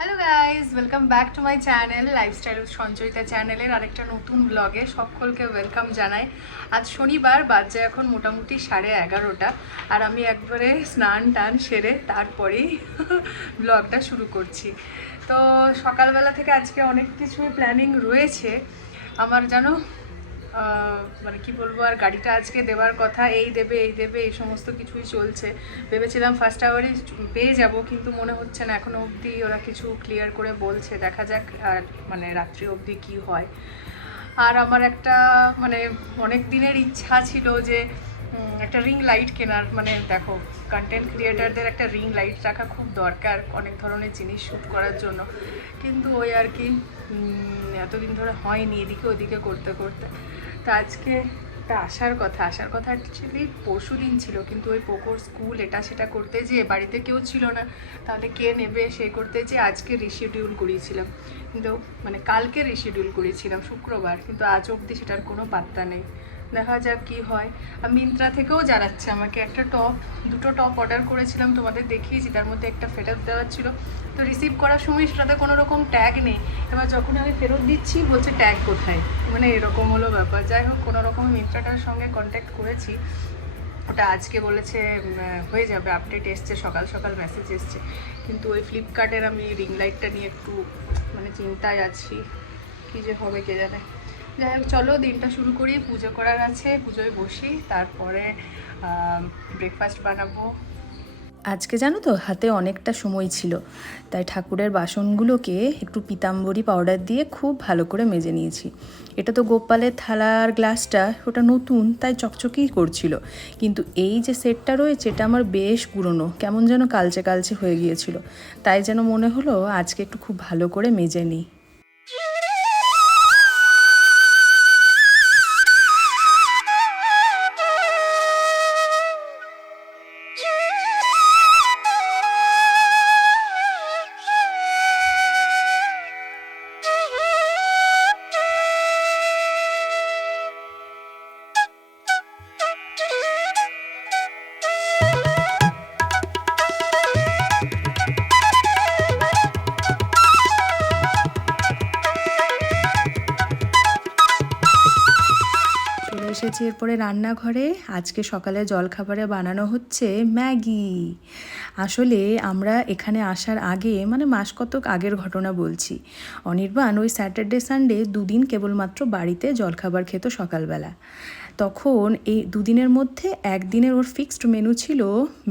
Hello guys, welcome back to my channel lifestyle Sanchayita চ্যানেলের আরেকটা নতুন ব্লগে সকলকে ওয়েলকাম জানাই। আজ শনিবার, বাজে এখন মোটামুটি 11:30, আর আমি একবারে স্নান টান সেরে তারপরেই ব্লগটা শুরু করছি। তো সকালবেলা থেকে আজকে অনেক কিছুই প্ল্যানিং রয়েছে আমার, জানো মানে কি বলবো, আর গাড়িটা আজকে দেওয়ার কথা, এই দেবে এই সমস্ত কিছুই চলছে। ভেবেছিলাম ফার্স্ট আওয়ারই পেয়ে যাব, কিন্তু মনে হচ্ছে না, এখনও অবধি ওরা কিছু ক্লিয়ার করে বলছে, দেখা যাক আর মানে রাত্রি অবধি কি হয়। আর আমার একটা মানে অনেক দিনের ইচ্ছা ছিল যে একটা রিং লাইট কেনার, মানে দেখো কন্টেন্ট ক্রিয়েটারদের একটা রিং লাইট রাখা খুব দরকার অনেক ধরনের জিনিস শ্যুট করার জন্য, কিন্তু ওই আর কি এতদিন ধরে হয়নি, এদিকে ওদিকে করতে করতে। তো আজকে একটা আসার কথা অ্যাকচুয়ালি পরশু দিন ছিল, কিন্তু ওই পোকোর স্কুল এটা সেটা করতে যেয়ে বাড়িতে কেউ ছিল না, তাহলে কে নেবে সেই করতে যেয়ে আজকে রিশিডিউল করিয়েছিলাম, কিন্তু মানে কালকে রিশিডিউল করিয়েছিলাম শুক্রবার, কিন্তু আজ অবধি সেটার কোনো পাত্তা নেই। দেখা যাক কি হয়। আর মিন্ত্রা থেকেও জানাচ্ছে আমাকে, একটা দুটো টপ অর্ডার করেছিলাম, তোমাদের দেখিয়েছি, তার মধ্যে একটা ফেরত দেওয়ার ছিল, তো রিসিভ করার সময় সেটাতে কোনো রকম ট্যাগ নেই। এবার যখন আমি ফেরত দিচ্ছি বলছে ট্যাগ কোথায়, মানে এরকম হলো ব্যাপার। যাই হোক, কোনো রকম মিন্ত্রাটার সঙ্গে কন্ট্যাক্ট করেছি, ওটা আজকে বলেছে হয়ে যাবে, আপডেট এসছে, সকাল সকাল মেসেজ এসছে। কিন্তু ওই ফ্লিপকার্টের আমি রিং লাইটটা নিয়ে একটু মানে চিন্তায় আছি, কী যে হবে কে জানে। যাই হোক, চলো দিনটা শুরু করি। পুজো করার আছে, পুজোয় বসি, তারপরে ব্রেকফাস্ট বানাবো। আজকে জানো তো হাতে অনেকটা সময় ছিল, তাই ঠাকুরের বাসনগুলোকে একটু পিতাম্বরী পাউডার দিয়ে খুব ভালো করে মেজে নিয়েছি। এটা তো গোপালের থালার গ্লাসটা, ওটা নতুন, তাই চকচকেই করছিল, কিন্তু এই যে সেটটা রয়েছে এটা আমার বেশ পুরনো, কেমন যেন কালচে কালচে হয়ে গিয়েছিল, তাই যেন মনে হলো আজকে একটু খুব ভালো করে মেজে নিই। এসেছি এরপরে রান্নাঘরে। আজকে সকালে জলখাবারে বানানো হচ্ছে ম্যাগি। আসলে আমরা এখানে আসার আগে, মানে মাস কতক আগের ঘটনা বলছি, অনির্বাণ ওই স্যাটারডে সানডে দুদিন কেবলমাত্র বাড়িতে জলখাবার খেত সকালবেলা। তখন এই দুদিনের মধ্যে একদিনের ওর ফিক্সড মেনু ছিল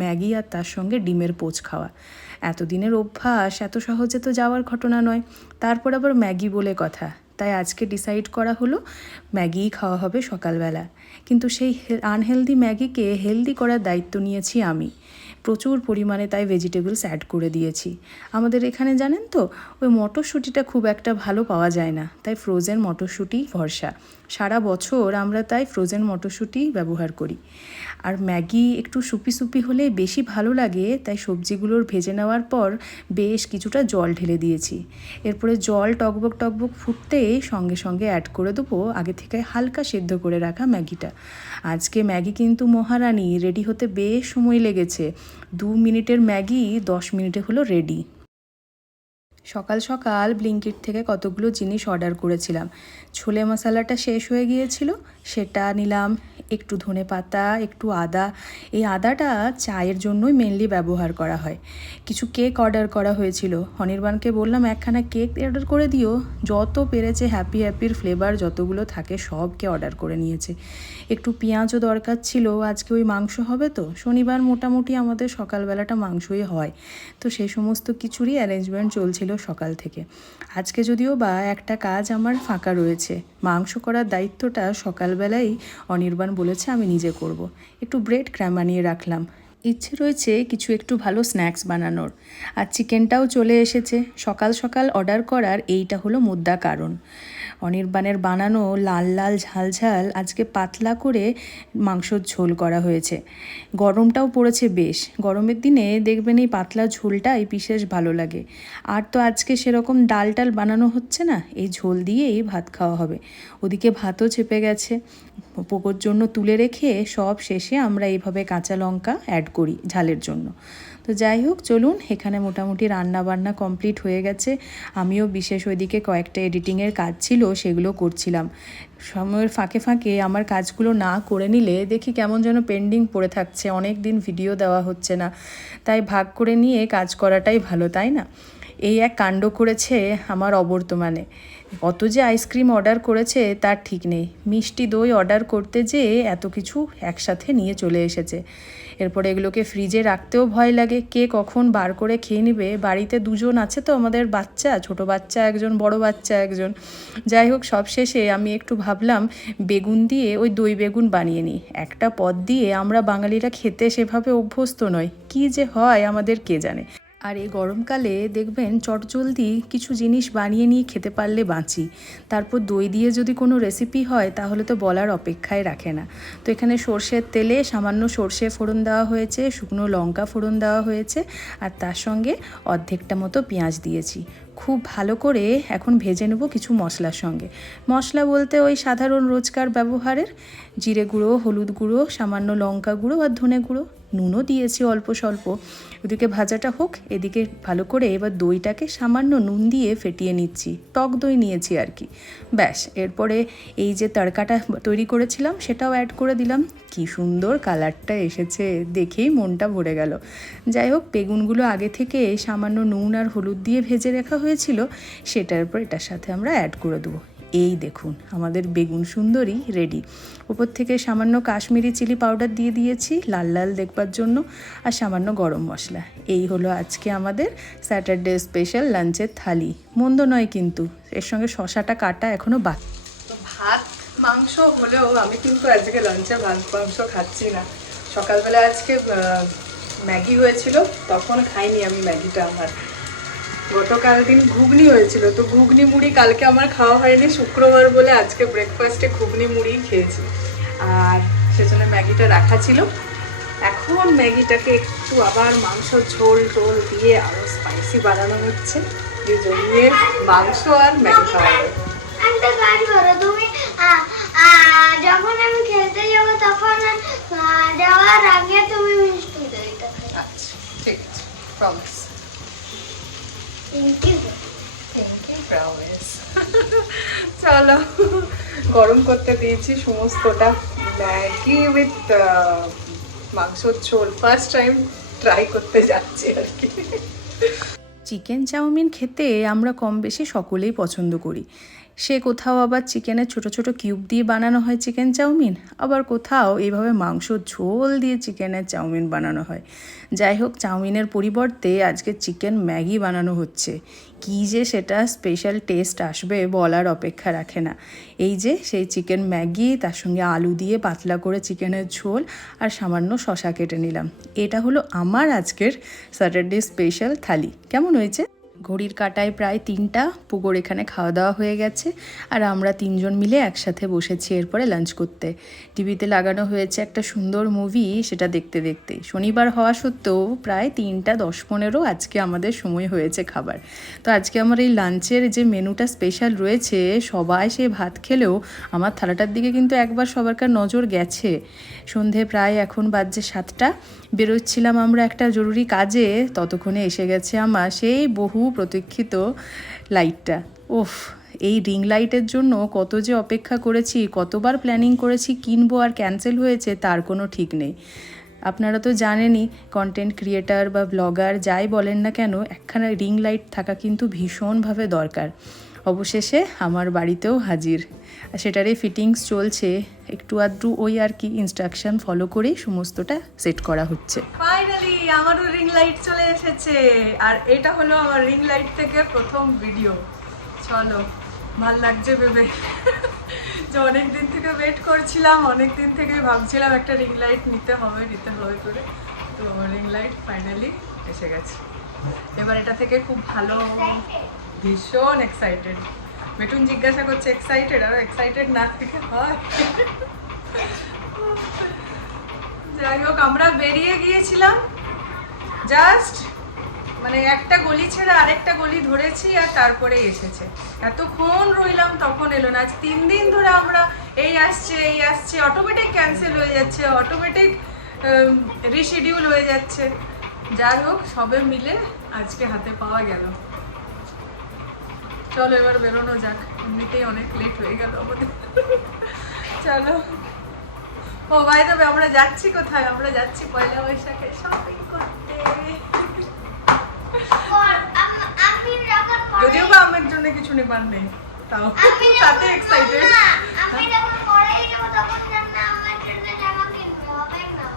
ম্যাগি আর তার সঙ্গে ডিমের পোচ খাওয়া। এতদিনের অভ্যাস, এত সহজে তো যাওয়ার ঘটনা নয়, তারপর আবার ম্যাগি বলে কথা, তাই আজকে ডিসাইড করা হলো ম্যাগিই খাওয়া হবে সকালবেলা। কিন্তু সেই আনহেলদি ম্যাগিকে হেলদি করার দায়িত্ব নিয়েছি আমি, প্রচুর পরিমাণে তাই ভেজিটেবলস অ্যাড করে দিয়েছি। আমাদের এখানে জানেন তো ওই মটরশুঁটিটা খুব একটা ভালো পাওয়া যায় না, তাই ফ্রোজেন মটরশুঁটি ভরসা, সারা বছর আমরা তাই ফ্রোজেন মটরশুঁটি ব্যবহার করি। আর ম্যাগি একটু সুপি সুপি হলে বেশি ভালো লাগে, তাই সবজিগুলোর ভেজে নেওয়ার পর বেশ কিছুটা জল ঢেলে দিয়েছি। এরপরে জল টকবক টকবক ফুটতে সঙ্গে সঙ্গে অ্যাড করে দেবো আগে থেকে হালকা সেদ্ধ করে রাখা ম্যাগিটা। আজকে ম্যাগি কিন্তু মহারানী, রেডি হতে বেশ সময় লেগেছে, 2 মিনিটের ম্যাগি 10 মিনিটে হলো রেডি। সকাল সকাল ব্লিঙ্কিট থেকে কতগুলো জিনিস অর্ডার করেছিলাম। ছোলে মশলাটা শেষ হয়ে গিয়েছিল, সেটা নিলাম, একটু ধনে পাতা, একটু আদা। এই আদাটা চায়ের জন্যই মেনলি ব্যবহার করা হয়। কিছু কেক অর্ডার করা হয়েছিল, অনির্বাণকে বললাম একখানা কেক অর্ডার করে দিও, যত পেরেছে হ্যাপির ফ্লেভার যতগুলো থাকে সবকে অর্ডার করে নিয়েছে। একটু পেঁয়াজও দরকার ছিল, আজকে ওই মাংস হবে তো, শনিবার মোটামুটি আমাদের সকালবেলাটা মাংসই হয়, তো সেই সমস্ত কিছুরই অ্যারেঞ্জমেন্ট চলছিল সকাল থেকে। আজকে যদিও বা একটা কাজ আমার ফাঁকা রয়েছে, মাংস করার দায়িত্বটা সকালবেলাই অনির্বাণ বলেছে আমি নিজে করব। একটু ব্রেড ক্র্যাম বানিয়ে রাখলাম। ইচ্ছে রয়েছে কিছু একটু ভালো স্ন্যাক্স বানানোর। আর চিকেনটাও চলে এসেছে। সকাল সকাল অর্ডার করার এইটা হলো মুদ্রা কারণ। অনির্বাণের বানানো লাল লাল ঝাল ঝাল আজকে পাতলা করে মাংসর ঝোল করা হয়েছে। গরমটাও পড়েছে বেশ। গরমের দিনে দেখবেন এই পাতলা ঝোলটাই বিশেষ ভালো লাগে। আর তো আজকে সেরকম ডাল টাল বানানো হচ্ছে না, এই ঝোল দিয়েই ভাত খাওয়া হবে। ওদিকে ভাতও চেপে গেছে। পোকোর জন্য তুলে রেখে সব শেষে আমরা এইভাবে কাঁচা লঙ্কা অ্যাড করি ঝালের জন্য। তো যাই হোক, চলুন, এখানে মোটামুটি রান্না বান্না কমপ্লিট হয়ে গেছে। আমিও বিশেষ ওইদিকে কয়েকটা এডিটিংয়ের কাজ ছিল, সেগুলো করছিলাম। সময়ের ফাঁকে ফাঁকে আমার কাজগুলো না করে নিলে দেখি কেমন যেন পেন্ডিং পড়ে থাকছে, অনেক দিন ভিডিও দেওয়া হচ্ছে না। তাই ভাগ করে নিয়ে কাজ করাটাই ভালো, তাই না? এই এক কাণ্ড করেছে আমার অবর্তমানে। কত যে আইসক্রিম অর্ডার করেছে তার ঠিক নেই। মিষ্টি দই অর্ডার করতে যেয়ে এত কিছু একসাথে নিয়ে চলে এসেছে। এরপরে এগুলোকে ফ্রিজে রাখতেও ভয় লাগে, কে কখন বার করে খেয়ে নেবে। বাড়িতে দুজন আছে তো আমাদের বাচ্চা, ছোট বাচ্চা একজন, বড় বাচ্চা একজন। যাই হোক, সব শেষে আমি একটু ভাবলাম বেগুন দিয়ে ওই দই বেগুন বানিয়ে নিই। একটা পদ দিয়ে আমরা বাঙালিরা খেতে সেভাবে অভ্যস্ত নয়, কী যে হয় আমাদের কে জানে। আর এই গরমকালে দেখবেন চটজলদি কিছু জিনিস বানিয়ে নিয়ে খেতে পারলে বাঁচি। তারপর দই দিয়ে যদি কোনো রেসিপি হয় তাহলে তো বলার অপেক্ষায় রাখে না। তো এখানে সর্ষের তেলে সামান্য সর্ষে ফোড়ন দেওয়া হয়েছে, শুকনো লঙ্কা ফোড়ন দেওয়া হয়েছে, আর তার সঙ্গে অর্ধেকটা মতো পেঁয়াজ দিয়েছি। খুব ভালো করে এখন ভেজে নেব কিছু মশলার সঙ্গে। মশলা বলতে ওই সাধারণ রোজকার ব্যবহারের জিরে গুঁড়ো, হলুদ গুঁড়ো, সামান্য লঙ্কা গুঁড়ো আর ধনে গুঁড়ো, নুনও দিয়েছি অল্প স্বল্প। ওদিকে ভাজাটা হোক, এদিকে ভালো করে এবার দইটাকে সামান্য নুন দিয়ে ফেটিয়ে নিচ্ছি। টক দই নিয়েছি আর কি। ব্যাস, এরপরে এই যে তড়কাটা তৈরি করেছিলাম সেটাও অ্যাড করে দিলাম। কি সুন্দর কালারটা এসেছে, দেখেই মনটা ভরে গেল। যাই হোক, বেগুনগুলো আগে থেকে সামান্য নুন আর হলুদ দিয়ে ভেজে রাখা হয়েছিল, সেটার উপর এটার সাথে আমরা অ্যাড করে দেবো। এই দেখুন, আমাদের বেগুন সুন্দরী রেডি। উপর থেকে সামান্য কাশ্মীরি চিলি পাউডার দিয়ে দিয়েছি লাল লাল দেখবার জন্য, আর সামান্য গরম মশলা। এই হলো আজকে আমাদের স্যাটারডে স্পেশাল লাঞ্চের থালি। মন্দ নয় কিন্তু, এর সঙ্গে শশাটা কাটা এখনও বাকি। ভাত মাংস হলেও আমি কিন্তু আজকে লাঞ্চে ভাত মাংস খাচ্ছি না। সকালবেলা আজকে ম্যাগি হয়েছিল, তখন খাইনি আমি ম্যাগিটা। আমার গতকাল দিন ঘুগনি হয়েছিল, তো ঘুগনি মুড়ি কালকে আমার খাওয়া হয়নি, শুক্রবার বলে আজকে ব্রেকফাস্টে ঘুগনি মুড়ি খেয়েছি। আর সেজন্য ম্যাগিটা রাখা ছিল। এখন ম্যাগিটাকে একটু আবার মাংস ঝোল টোল দিয়ে আরও স্পাইসি বানানো হচ্ছে, যে জমিয়ে মাংস আর ম্যাগি খাওয়া হবে। একটা কাজ করো তুমি, যখন আমি খেলতে যাবো তখন যাওয়ার আগে তুমি মিষ্টি দইটা খাও। আচ্ছা, ঠিক আছে, প্রমিস। Thank you. প্রমিস। চলো, গরম করতে দিয়েছি সমস্তটা। ম্যাগি উইথ মাংসর ঝোল ফার্স্ট টাইম ট্রাই করতে যাচ্ছি আর কি। চিকেন চাউমিন খেতে আমরা কম বেশি সকলেই পছন্দ করি। সে কোথাও আবার চিকেনের ছোট ছোট কিউব দিয়ে বানানো হয় চিকেন চাউমিন, আবার কোথাও এইভাবে মাংসর ঝোল দিয়ে চিকেনের চাউমিন বানানো হয়। যাই হোক, চাউমিনের পরিবর্তে আজকে চিকেন ম্যাগি বানানো হচ্ছে। কী যে সেটা স্পেশাল টেস্ট আসবে বলার অপেক্ষা রাখে না। এই যে সেই চিকেন ম্যাগি, তার সঙ্গে আলু দিয়ে পাতলা করে চিকেনের ঝোল আর সামান্য শসা কেটে নিলাম। এটা হলো আমার আজকের স্যাটারডে স্পেশাল থালি। কেমন হয়েছে? ঘড়ির কাঁটায় প্রায় 3টা। পুকুর এখানে খাওয়া দাওয়া হয়ে গেছে, আর আমরা 3জন মিলে একসাথে বসেছি এরপরে লাঞ্চ করতে। টিভিতে লাগানো হয়েছে একটা সুন্দর মুভি, সেটা দেখতে দেখতে শনিবার হওয়া সত্ত্বেও প্রায় 3টা 10-15 আজকে আমাদের সময় হয়েছে খাবার। তো আজকে আমার এই লাঞ্চের যে মেনুটা স্পেশাল রয়েছে, সবাই সে ভাত খেলেও আমার থালাটার দিকে কিন্তু একবার সবারকার নজর গেছে। সন্ধে প্রায় এখন বাজছে 7টা। বেরোচ্ছিলাম আমরা একটা জরুরি কাজে, ততক্ষণে এসে গেছে আমার সেই বহু প্রতীক্ষিত লাইটটা। ওফ, এই রিং লাইটের জন্য কত যে অপেক্ষা করেছি, কতবার প্ল্যানিং করেছি কিনবো, আর ক্যান্সেল হয়েছে তার কোনো ঠিক নেই। আপনারা তো জানেনই, কন্টেন্ট ক্রিয়েটার বা ব্লগার যাই বলেন না কেন, একখানা রিং লাইট থাকা কিন্তু ভীষণভাবে দরকার। অবশেষে আমার বাড়িতেও হাজির, সেটারই ফিটিংস চলছে একটু আধটু, ওই আর কি ইনস্ট্রাকশন ফলো করেই সমস্তটা সেট করা হচ্ছে। ফাইনালি আমারও রিং লাইট চলে এসেছে, আর এটা হলো আমার রিং লাইট থেকে প্রথম ভিডিও। চলো, ভাল লাগছে ভেবে যে অনেক দিন থেকে ওয়েট করছিলাম, অনেক দিন থেকে ভাবছিলাম একটা রিং লাইট নিতে হবে করে। তো রিং লাইট ফাইনালি এসে গেছে। এবার এটা থেকে খুব ভালো, ভীষণ এক্সাইটেড। বেটুন জিজ্ঞাসা করছে এক্সাইটেড, আর এক্সাইটেড না থেকে হয়। যাই হোক, আমরা বেরিয়ে গিয়েছিলাম জাস্ট মানে একটা গলি ছেড়ে আরেকটা গলি ধরেছি আর তারপরে এসেছে। এতক্ষণ রইলাম তখন এলো না। আজ 3 দিন ধরে আমরা এই আসছে, অটোমেটিক ক্যান্সেল হয়ে যাচ্ছে, অটোমেটিক রিশিডিউল হয়ে যাচ্ছে। যাই হোক, সবে মিলে আজকে হাতে পাওয়া গেল। চলো এবার বেরোনো যাক, এমনিতেই অনেক লেট হয়ে গেল আমাদের। চলো। ও বাই দ্য ওয়ে, আমরা যাচ্ছি কোথায়? আমরা যাচ্ছি পয়লা বৈশাখে শপিং করতে। যদিও বা আমার জন্য কিছু নেবার নেই, তাও তাতে এক্সাইটেড। আমি যখন পরেই যাব তখন জানা আমার জন্য জামা কিনতে হবে না।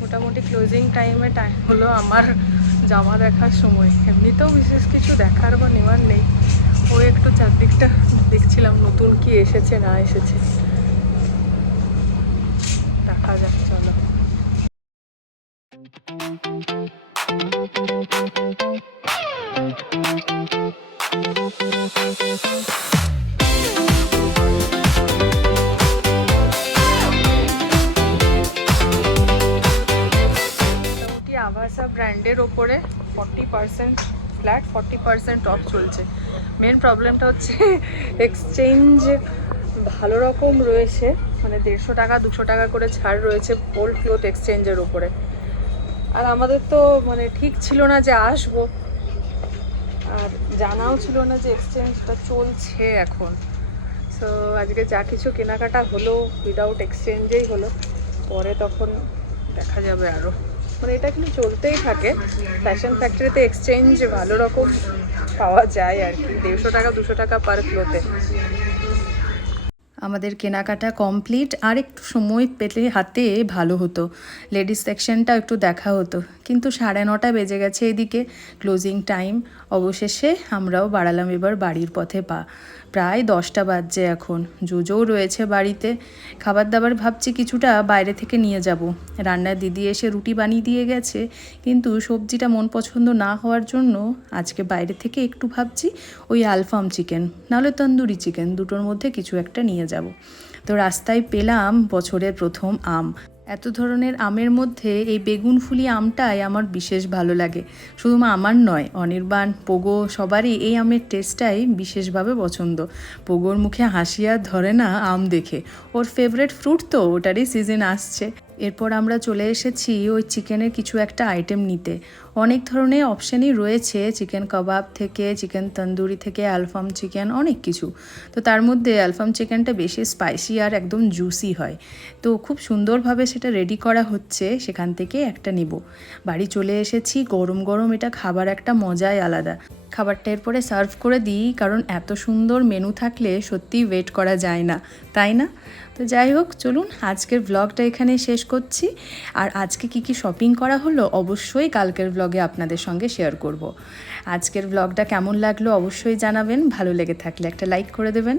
মোটামুটি ক্লোজিং টাইমে হলো আমার জামা দেখার সময়। এমনিতেও বিশেষ কিছু দেখার বা নেওয়ার নেই, ওই একটু চারদিকটা দেখছিলাম নতুন কি এসেছে না এসেছে। দেখা যাক, চলো। আভাসা ব্র্যান্ডের ওপরে 40% ফ্ল্যাট 40% অফ চলছে। মেন প্রবলেমটা হচ্ছে এক্সচেঞ্জ ভালো রকম রয়েছে, মানে 150 টাকা 200 টাকা করে ছাড় রয়েছে ওল্ড ক্লোথ এক্সচেঞ্জের ওপরে। আর আমাদের তো মানে ঠিক ছিল না যে আসবো, আর জানাও ছিল না যে এক্সচেঞ্জটা চলছে এখন। সো আজকে যা কিছু কেনাকাটা হলো উইদাউট এক্সচেঞ্জেই হলো, পরে তখন দেখা যাবে আরও। মানে এটা কিন্তু চলতেই থাকে, ফ্যাশন ফ্যাক্টরিতে এক্সচেঞ্জ ভালো রকম পাওয়া যায় আর কি, 150 টাকা 200 টাকা পার ক্লোথে। আমাদের কেনাকাটা কমপ্লিট, আর একটু সময় পেলে হাতে ভালো হতো, লেডিস সেকশনটা একটু দেখা হতো, কিন্তু 9:30 বেজে গেছে এদিকে ক্লোজিং টাইম। অবশেষে আমরাও বাড়ালাম এবার বাড়ির পথে পা। প্রায় 10টা বাজছে এখন, জোজোও রয়েছে বাড়িতে। খাবার দাবার ভাবছি কিছুটা বাইরে থেকে নিয়ে যাব। রান্নার দিদি এসে রুটি বানিয়ে দিয়ে গেছে, কিন্তু সবজিটা মন পছন্দ না হওয়ার জন্য আজকে বাইরে থেকে একটু ভাবছি ওই আলফাম চিকেন নাহলে তন্দুরি চিকেন, দুটোর মধ্যে কিছু একটা নিয়ে যাব। তো রাস্তায় পেলাম বছরের প্রথম আম। এত ধরনের আমের মধ্যে এই বেগুন ফুলি আমটাই আমার বিশেষ ভালো লাগে। শুধু আমার নয়, অনির্বাণ, পোগো সবারই এই আমের টেস্টটাই বিশেষভাবে পছন্দ। পোগোর মুখে হাসি আর ধরে না আম দেখে, ওর ফেভারিট ফ্রুট তো, ওটারই সিজন আসছে। এরপর আমরা চলে এসেছি ওই চিকেনের কিছু একটা আইটেম নিতে। অনেক ধরনের অপশানই রয়েছে, চিকেন কাবাব থেকে চিকেন তন্দুরি থেকে আলফাম চিকেন, অনেক কিছু। তো তার মধ্যে আলফাম চিকেনটা বেশি স্পাইসি আর একদম জুসি হয়, তো খুব সুন্দরভাবে সেটা রেডি করা হচ্ছে, সেখান থেকে একটা নেব। বাড়ি চলে এসেছি, গরম গরম এটা খাবার একটা মজাই আলাদা। খাবারটা এরপরে সার্ভ করে দিই, কারণ এত সুন্দর মেনু থাকলে সত্যিই ওয়েট করা যায় না, তাই না? তো যাই হোক, চলুন আজকের ব্লগটা এখানে শেষ করছি। আর আজকে কি শপিং করা হলো অবশ্যই কালকের ব্লগে আপনাদের সঙ্গে শেয়ার করব। আজকের ব্লগটা কেমন লাগলো অবশ্যই জানাবেন, ভালো লেগে থাকলে একটা লাইক করে দেবেন।